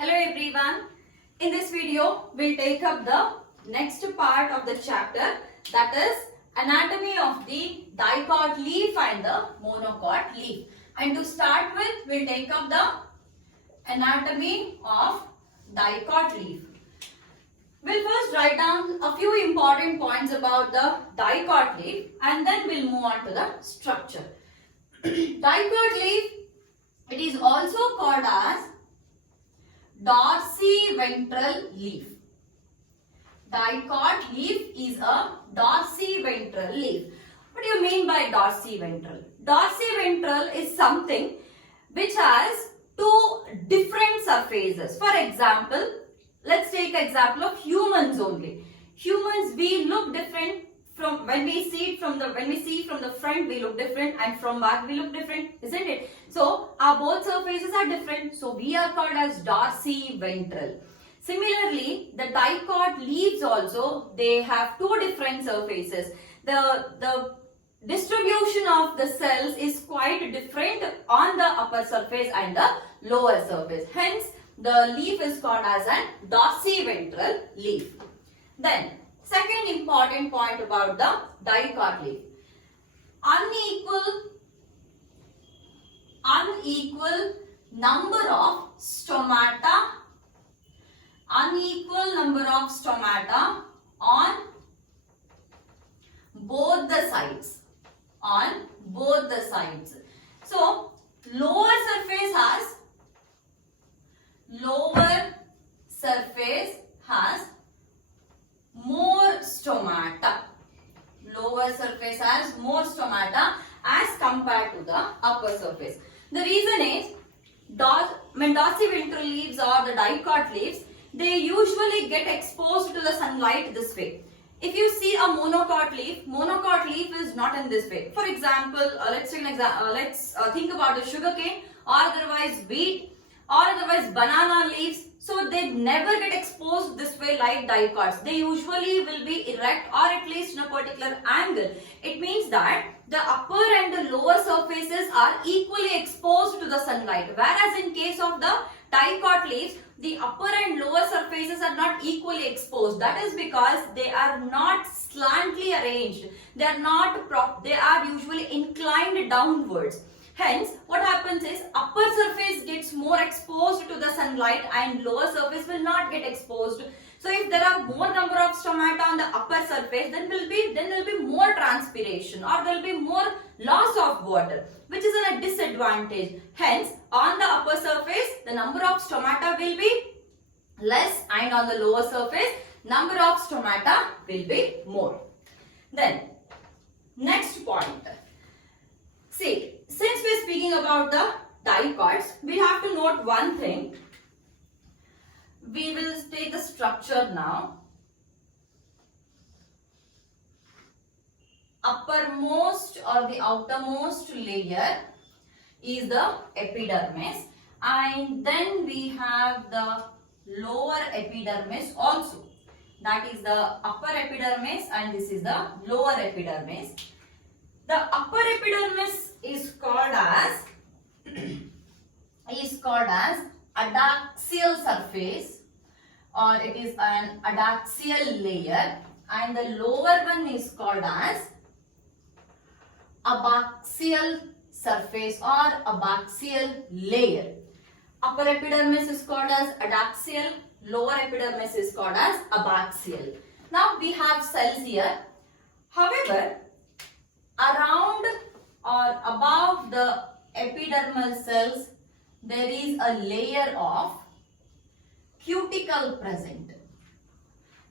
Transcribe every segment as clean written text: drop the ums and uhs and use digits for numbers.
Hello everyone. In this video, we'll take up the next part of the chapter, that is anatomy of the dicot leaf and the monocot leaf. And to start with, we'll take up the anatomy of dicot leaf. We'll first write down a few important points about the dicot leaf and then we'll move on to the structure. Dicot leaf, it is also called as dorsiventral leaf. Dicot leaf is a dorsiventral leaf. What do you mean by dorsiventral? Dorsiventral is something which has two different surfaces. For example, let's take example of humans only. Humans, we look different from when we see from the front we look different, and from back we look different, isn't it? So our both surfaces are different, so we are called as dorsiventral. Similarly, the dicot leaves also, they have two different surfaces. The distribution of the cells is quite different on the upper surface and the lower surface. Hence, the leaf is called as an dorsiventral leaf. Then, second important point about the dicot leaf. Unequal number of stomata. Unequal number of stomata on both the sides. On both the sides. So, lower surface has more stomata. Lower surface has more stomata as compared to the upper surface. The reason is, when dorsiventral leaves or the dicot leaves, they usually get exposed to the sunlight this way. If you see a monocot leaf is not in this way. For example, let's think about the sugarcane or otherwise wheat or otherwise banana leaves. So they never get exposed this way like dicots. They usually will be erect or at least in a particular angle. It means that the upper and the lower surfaces are equally exposed to the sunlight. Whereas in case of the dicot leaves, the upper and lower surfaces are not equally exposed. That is because they are not slantly arranged. They are usually inclined downwards. Hence, what happens is upper surface gets more exposed to the sunlight and lower surface will not get exposed. So, if there are more number of stomata on the upper surface, then will be more transpiration or there will be more loss of water, which is a disadvantage. Hence, on the upper surface, the number of stomata will be less, and on the lower surface, number of stomata will be more. Then, next point. See, since we are speaking about the dicots, we have to note one thing. We will take the structure now. Uppermost or the outermost layer is the epidermis, and then we have the lower epidermis also. That is the upper epidermis and this is the lower epidermis. The upper epidermis is called as adaxial surface, or it is an adaxial layer, and the lower one is called as abaxial surface or abaxial layer. Upper epidermis is called as adaxial, lower epidermis is called as abaxial. Now we have cells here. However, around or above the epidermal cells, there is a layer of cuticle present.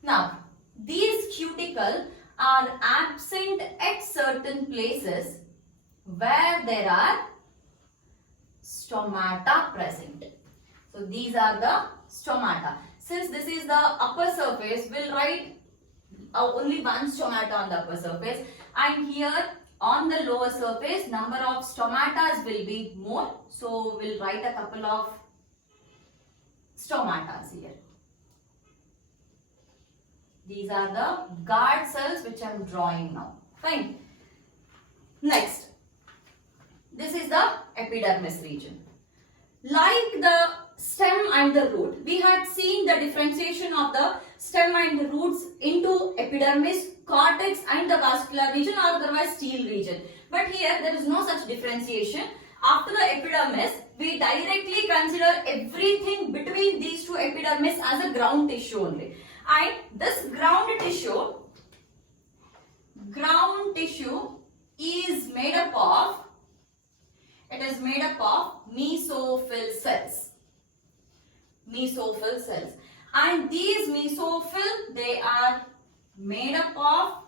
Now, these cuticle are absent at certain places where there are stomata present. So, these are the stomata. Since this is the upper surface, we'll write only one stomata on the upper surface, and here on the lower surface, number of stomatas will be more. So, we'll write a couple of stomatas here. These are the guard cells which I am drawing now. Fine. Next, this is the epidermis region. Like the stem and the root, we had seen the differentiation of the stem and the roots into epidermis, cortex and the vascular region or otherwise steel region. But here there is no such differentiation. After the epidermis, we directly consider everything between these two epidermis as a ground tissue only. And this ground tissue is made up of, mesophyll cells. Mesophyll cells. And these mesophyll, they are made up of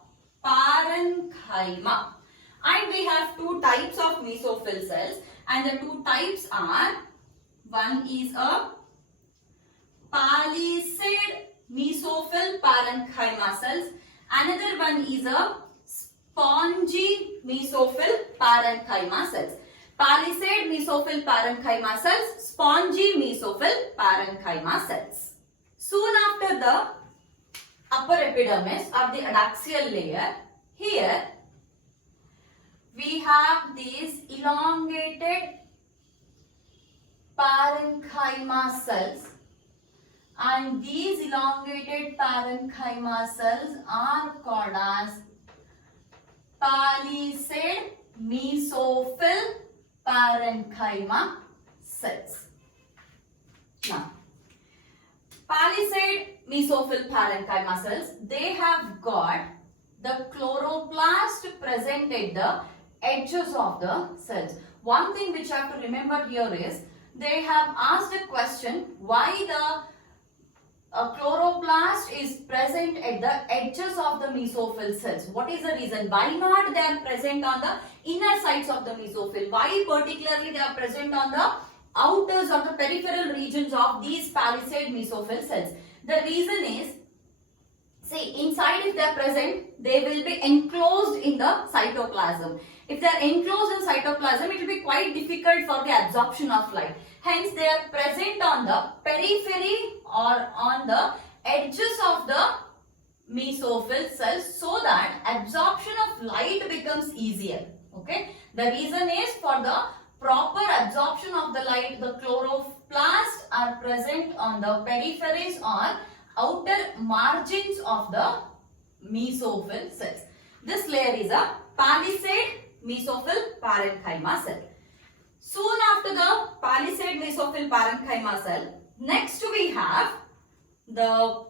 parenchyma. And we have two types of mesophyll cells, and the two types are, one is a palisade mesophyll parenchyma cells, another one is a spongy mesophyll parenchyma cells. Palisade mesophyll parenchyma cells, spongy mesophyll parenchyma cells. Soon after the upper epidermis or the adaxial layer, here we have these elongated parenchyma cells, and these elongated parenchyma cells are called as palisade mesophyll parenchyma cells. Now, palisade mesophyll parenchyma cells, they have got the chloroplast present at the edges of the cells. One thing which I have to remember here is, they have asked a question why the chloroplast is present at the edges of the mesophyll cells. What is the reason? Why not they are present on the inner sides of the mesophyll? Why particularly they are present on the outers or the peripheral regions of these palisade mesophyll cells? The reason is, see, inside if they are present, they will be enclosed in the cytoplasm. If they are enclosed in cytoplasm, it will be quite difficult for the absorption of light. Hence, they are present on the periphery or on the edges of the mesophyll cells, so that absorption of light becomes easier. Okay. The reason is, for the proper absorption of the light, the chloroplasts are present on the peripheries or outer margins of the mesophyll cells. This layer is a palisade mesophyll parenchyma cell. Soon after the palisade mesophyll parenchyma cell, next we have the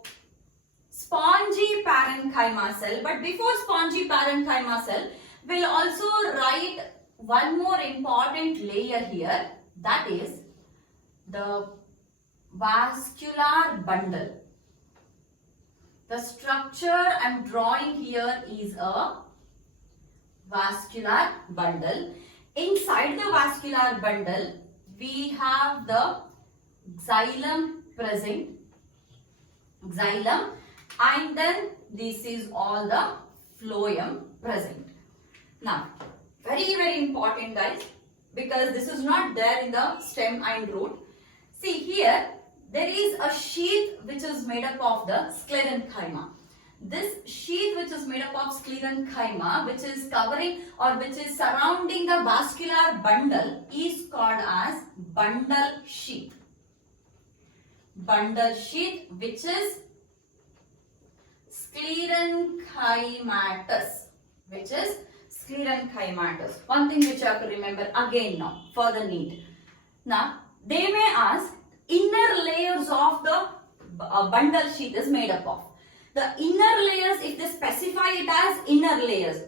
spongy parenchyma cell. But before spongy parenchyma cell, we'll also write one more important layer here, that is the vascular bundle. The structure I am drawing here is a vascular bundle. Inside the vascular bundle, we have the xylem present. Xylem, and then this is all the phloem present. Now, very important guys, because this is not there in the stem and root. See here, there is a sheath which is made up of the sclerenchyma. This sheath which is made up of sclerenchyma, which is covering or which is surrounding the vascular bundle, is called as bundle sheath. Bundle sheath, which is sclerenchymatous. Which is sclerenchymatous. One thing which you have to remember again now for the need. Now, they may ask, inner layers of the bundle sheath is made up of. The inner layers, if they specify it as inner layers,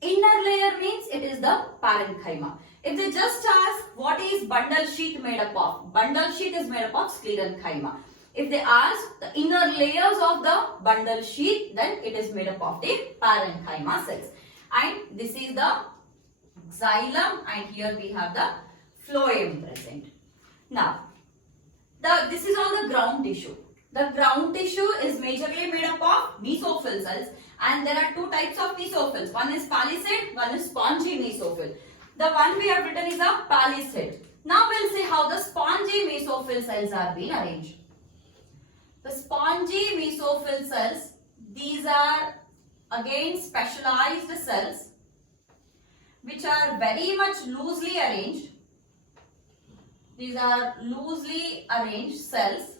inner layer means it is the parenchyma. If they just ask what is bundle sheath made up of, bundle sheath is made up of sclerenchyma. If they ask the inner layers of the bundle sheath, then it is made up of the parenchyma cells. And this is the xylem, and here we have the phloem present. Now, this is all the ground tissue. The ground tissue is majorly made up of mesophyll cells, and there are two types of mesophylls. One is palisade, one is spongy mesophyll. The one we have written is a palisade. Now we'll see how the spongy mesophyll cells are being arranged. The spongy mesophyll cells, these are again specialized cells which are very much loosely arranged. These are loosely arranged cells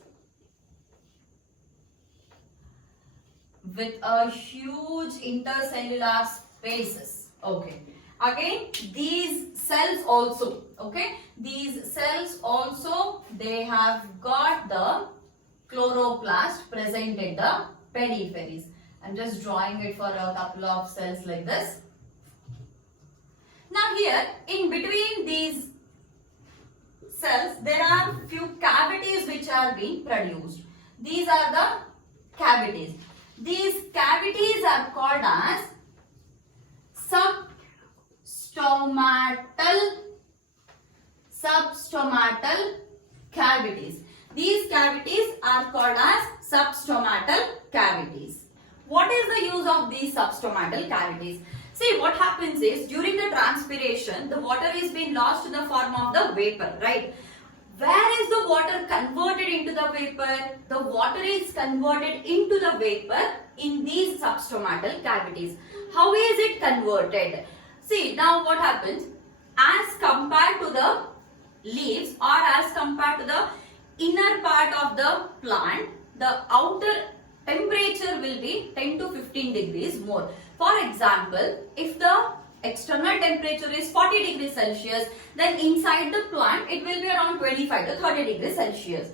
with a huge intercellular spaces. Okay. Again, these cells also, okay, these cells also, they have got the chloroplast present in the peripheries. I'm just drawing it for a couple of cells like this. Now here, in between these cells, there are few cavities which are being produced. These are the cavities. These cavities are called as substomatal cavities. These cavities are called as substomatal cavities. What is the use of these substomatal cavities? See, what happens is during the transpiration, the water is being lost in the form of the vapor, right? Where is the water converted into the vapor? The water is converted into the vapor in these substomatal cavities. How is it converted? See, now what happens? As compared to the leaves or as compared to the inner part of the plant, the outer temperature will be 10 to 15 degrees more. For example, if the external temperature is 40 degrees Celsius, then inside the plant it will be around 25 to 30 degrees Celsius.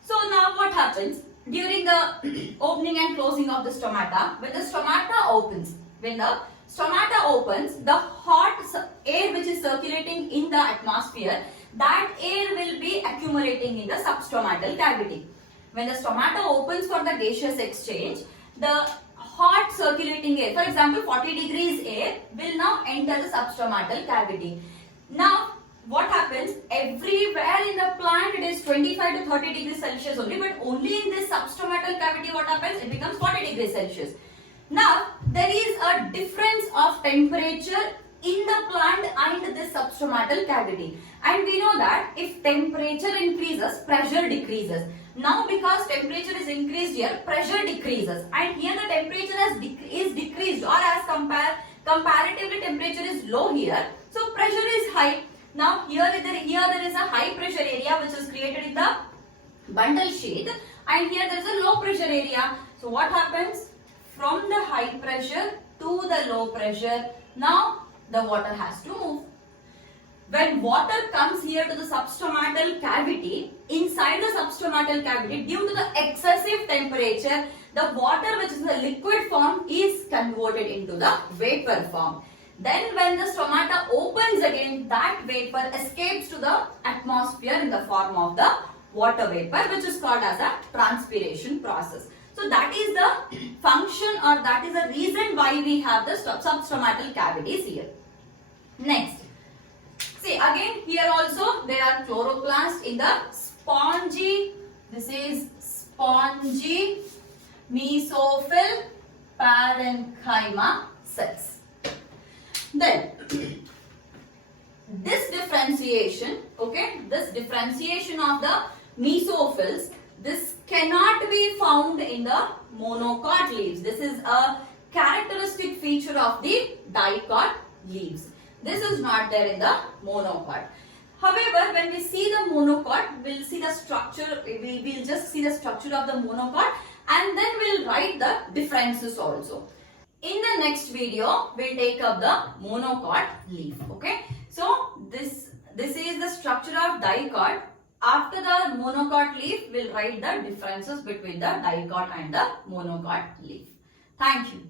So now what happens? During the opening and closing of the stomata, when the stomata opens, the hot air which is circulating in the atmosphere, that air will be accumulating in the substomatal cavity. When the stomata opens for the gaseous exchange, the hot circulating air, for example 40 degrees air, will now enter the substomatal cavity. Now what happens? Everywhere in the plant it is 25 to 30 degrees Celsius only, but only in this substomatal cavity what happens? It becomes 40 degrees Celsius. Now there is a difference of temperature in the plant and this substomatal cavity, and we know that if temperature increases, pressure decreases. Now because temperature is increased here, pressure decreases, and here the temperature is decreased, or as comparatively temperature is low here, so pressure is high. Now here there is a high pressure area which is created in the bundle sheath, and here there is a low pressure area. So what happens? From the high pressure to the low pressure, now the water has to move. When water comes here to the substomatal cavity, inside the substomatal cavity, due to the excessive temperature, the water which is in the liquid form is converted into the vapor form. Then when the stomata opens again, that vapor escapes to the atmosphere in the form of the water vapor, which is called as a transpiration process. So that is the function, or that is the reason why we have the substomatal cavities here. Next, see again here also there are chloroplasts in the spongy. This is spongy mesophyll parenchyma cells. Then this differentiation, okay, this differentiation of the mesophylls, this cannot be found in the monocot leaves. This is a characteristic feature of the dicot leaves. This is not there in the monocot. However, when we see the monocot, we'll see the structure, we'll just see the structure of the monocot, and then we'll write the differences also. In the next video, we'll take up the monocot leaf. Okay. So this is the structure of dicot. After the monocot leaf, we'll write the differences between the dicot and the monocot leaf. Thank you.